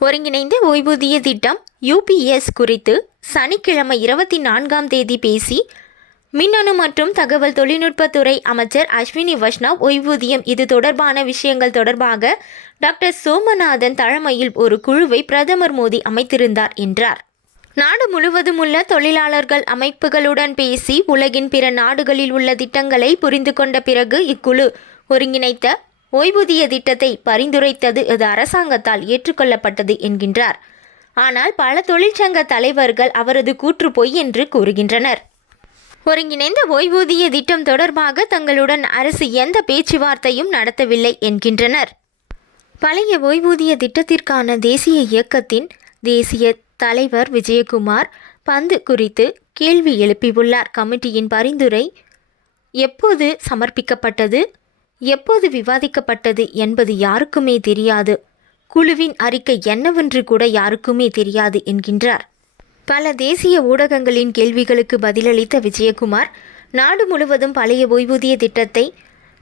ஒருங்கிணைந்த ஓய்வூதிய திட்டம் யூபிஎஸ் குறித்து சனிக்கிழமை இருபத்தி நான்காம் தேதி பேசி மின்னணு மற்றும் தகவல் தொழில்நுட்பத்துறை அமைச்சர் அஸ்வினி வைஷ்ணவ் ஓய்வூதியம் இது தொடர்பான விஷயங்கள் தொடர்பாக டாக்டர் சோமநாதன் தலைமையில் ஒரு குழுவை பிரதமர் மோடி அமைத்திருந்தார் என்றார். நாடு முழுவதும் உள்ள தொழிலாளர்கள் அமைப்புகளுடன் பேசி உலகின் பிற நாடுகளில் உள்ள திட்டங்களை புரிந்து கொண்ட பிறகு இக்குழு ஒருங்கிணைத்த ஓய்வூதிய திட்டத்தை பரிந்துரைத்தது அது அரசாங்கத்தால் ஏற்றுக்கொள்ளப்பட்டது என்கின்றார். ஆனால் பல தொழிற்சங்க தலைவர்கள் அவரது கூற்று பொய் என்று கூறுகின்றனர். ஒருங்கிணைந்த ஓய்வூதிய திட்டம் தொடர்பாக தங்களுடன் அரசு எந்த பேச்சுவார்த்தையும் நடத்தவில்லை என்கின்றனர். பழைய ஓய்வூதிய திட்டத்திற்கான தேசிய இயக்கத்தின் தேசிய தலைவர் விஜயகுமார் பந்து குறித்து கேள்வி எழுப்பியுள்ளார். கமிட்டியின் பரிந்துரை எப்போது சமர்ப்பிக்கப்பட்டது? எப்போது விவாதிக்கப்பட்டது என்பது யாருக்குமே தெரியாது. குழுவின் அறிக்கை என்னவென்று கூட யாருக்குமே தெரியாது என்கின்றார். பல தேசிய ஊடகங்களின் கேள்விகளுக்கு பதிலளித்த விஜயகுமார் நாடு முழுவதும் பழைய ஓய்வூதிய திட்டத்தை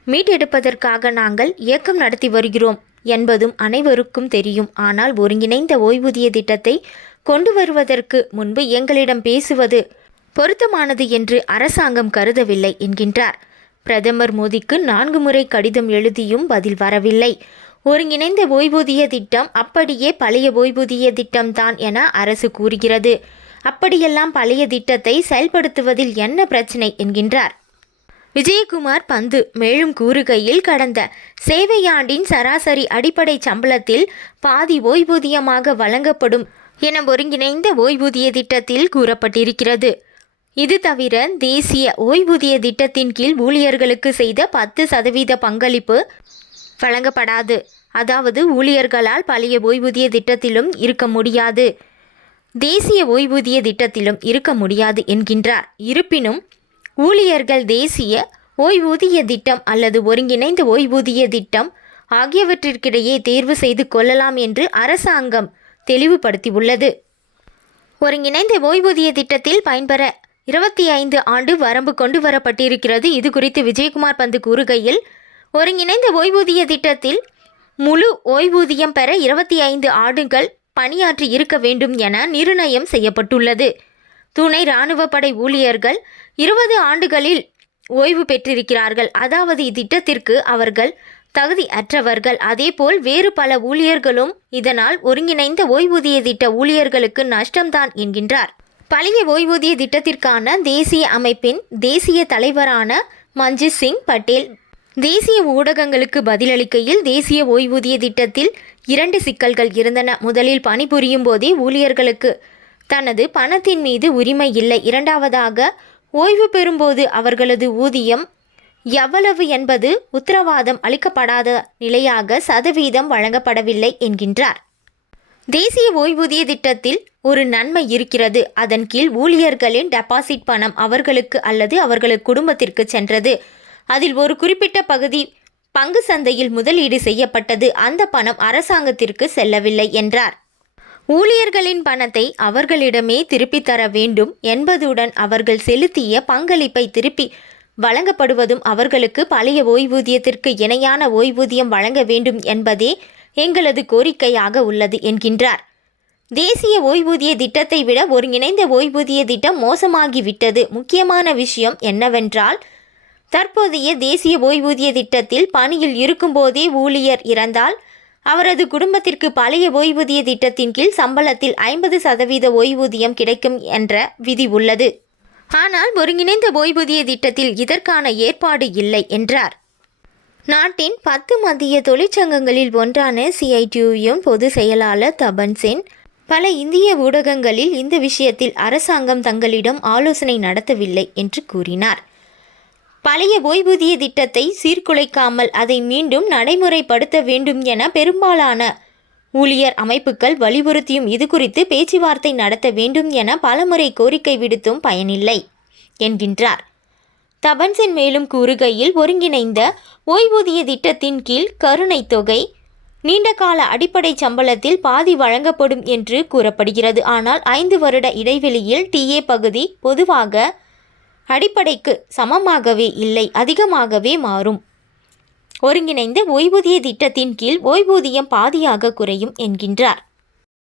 மீட்டெடுப்பதற்காக நாங்கள் இயக்கம் நடத்தி வருகிறோம் என்பதும் அனைவருக்கும் தெரியும். ஆனால் ஒருங்கிணைந்த ஓய்வூதிய திட்டத்தை கொண்டு வருவதற்கு முன்பு எங்களிடம் பேசுவது பொருத்தமானது என்று அரசாங்கம் கருதவில்லை என்கின்றார். பிரதமர் மோடிக்கு நான்கு முறை கடிதம் எழுதியும் பதில் வரவில்லை. ஒருங்கிணைந்த ஓய்வூதிய திட்டம் அப்படியே பழைய ஓய்வூதிய திட்டம்தான் என அரசு கூறுகிறது. அப்படியெல்லாம் பழைய திட்டத்தை செயல்படுத்துவதில் என்ன பிரச்சினை என்கின்றார். விஜயகுமார் பந்து மேலும் கூறுகையில் கடந்த சேவையாண்டின் சராசரி அடிப்படை சம்பளத்தில் பாதி ஓய்வூதியமாக வழங்கப்படும் என ஒருங்கிணைந்த ஓய்வூதிய திட்டத்தில் கூறப்பட்டிருக்கிறது. இது தவிர தேசிய ஓய்வூதிய திட்டத்தின் கீழ் ஊழியர்களுக்கு செய்த பத்து சதவீத பங்களிப்பு வழங்கப்படாது. அதாவது ஊழியர்களால் பழைய ஓய்வூதிய திட்டத்திலும் இருக்க முடியாது. தேசிய ஓய்வூதிய திட்டத்திலும் இருக்க முடியாது என்கின்றார். இருப்பினும் ஊழியர்கள் தேசிய ஓய்வூதிய திட்டம் அல்லது ஒருங்கிணைந்த ஓய்வூதிய திட்டம் ஆகியவற்றிற்கிடையே தேர்வு செய்து கொள்ளலாம் என்று அரசாங்கம் தெளிவுபடுத்தியுள்ளது. ஒருங்கிணைந்த ஓய்வூதிய திட்டத்தில் பயன்பெற இருபத்தி ஐந்து ஆண்டு வரம்பு கொண்டு வரப்பட்டிருக்கிறது. இது குறித்து விஜயகுமார் பந்து கூறுகையில் ஒருங்கிணைந்த ஓய்வூதிய திட்டத்தில் முழு ஓய்வூதியம் பெற இருபத்தி ஐந்து ஆண்டுகள் பணியாற்றி இருக்க வேண்டும் என நிர்ணயம் செய்யப்பட்டுள்ளது. துணை இராணுவ படை ஊழியர்கள் இருபது ஆண்டுகளில் ஓய்வு பெற்றிருக்கிறார்கள். அதாவது இத்திட்டத்திற்கு அவர்கள் தகுதி அற்றவர்கள் அதேபோல் வேறு பல ஊழியர்களும் இதனால் ஒருங்கிணைந்த ஓய்வூதிய திட்ட ஊழியர்களுக்கு நஷ்டம்தான் என்கின்றார். பழைய ஓய்வூதிய திட்டத்திற்கான தேசிய அமைப்பின் தேசிய தலைவரான மஞ்சித் சிங் பட்டேல். தேசிய ஊடகங்களுக்கு பதிலளிக்கையில் தேசிய ஓய்வூதிய திட்டத்தில் இரண்டு சிக்கல்கள் இருந்தன. முதலில் பணிபுரியும் போதே ஊழியர்களுக்கு தனது பணத்தின் மீது உரிமை இல்லை. இரண்டாவதாக ஓய்வு பெறும்போது அவர்களது ஊதியம் எவ்வளவு என்பது உத்தரவாதம் அளிக்கப்படாத நிலையாக சதவீதம் வழங்கப்படவில்லை என்கின்றார். தேசிய ஓய்வூதிய திட்டத்தில் ஒரு நன்மை இருக்கிறது. அதன் கீழ் ஊழியர்களின் டெபாசிட் பணம் அவர்களுக்கு அல்லது அவர்களது குடும்பத்திற்கு சென்றது. அதில் ஒரு குறிப்பிட்ட பகுதி பங்கு சந்தையில் முதலீடு செய்யப்பட்டது. அந்த பணம் அரசாங்கத்திற்கு செல்லவில்லை என்றார். ஊழியர்களின் பணத்தை அவர்களிடமே திருப்பித் தர வேண்டும் என்பதுடன் அவர்கள் செலுத்திய பங்களிப்பை திருப்பி வழங்கப்படுவதும் அவர்களுக்கு பழைய ஓய்வூதியத்திற்கு இணையான ஓய்வூதியம் வழங்க வேண்டும் என்பதே எங்களது கோரிக்கையாக உள்ளது என்கின்றார். தேசிய ஓய்வூதிய திட்டத்தை விட ஒருங்கிணைந்த ஓய்வூதிய திட்டம் மோசமாகிவிட்டது. முக்கியமான விஷயம் என்னவென்றால் தற்போதைய தேசிய ஓய்வூதிய திட்டத்தில் பணியில் இருக்கும்போதே ஊழியர் இறந்தால் அவரது குடும்பத்திற்கு பழைய ஓய்வூதிய திட்டத்தின் கீழ் சம்பளத்தில் ஐம்பது சதவீத ஓய்வூதியம் கிடைக்கும் என்ற விதி உள்ளது. ஆனால் ஒருங்கிணைந்த ஓய்வூதிய திட்டத்தில் இதற்கான ஏற்பாடு இல்லை என்றார். நாட்டின் பத்து மத்திய தொழிற்சங்கங்களில் ஒன்றான சிஐடியூயும் பொதுச் செயலாளர் தபன் சென் பல இந்திய ஊடகங்களில் இந்த விஷயத்தில் அரசாங்கம் தங்களிடம் ஆலோசனை நடத்தவில்லை என்று கூறினார். பழைய ஓய்வூதிய திட்டத்தை சீர்குலைக்காமல் அதை மீண்டும் நடைமுறைப்படுத்த வேண்டும் என பெரும்பாலான ஊழியர் அமைப்புகள் வலியுறுத்தியும் இது குறித்து பேச்சுவார்த்தை நடத்த வேண்டும் என பலமுறை கோரிக்கை விடுத்தும் பயனில்லை என்கின்றார். தபன்சென் மேலும் கூறுகையில் ஒருங்கிணைந்த ஓய்வூதிய திட்டத்தின் கீழ் கருணை தொகை நீண்டகால அடிப்படை சம்பளத்தில் பாதி வழங்கப்படும் என்று கூறப்படுகிறது. ஆனால் ஐந்து வருட இடைவெளியில் டிஏ பகுதி பொதுவாக அடிப்படைக்கு சமமாகவே இல்லை அதிகமாகவே மாறும். ஒருங்கிணைந்த ஓய்வூதிய திட்டத்தின் கீழ் ஓய்வூதியம் பாதியாக குறையும் என்கின்றார்.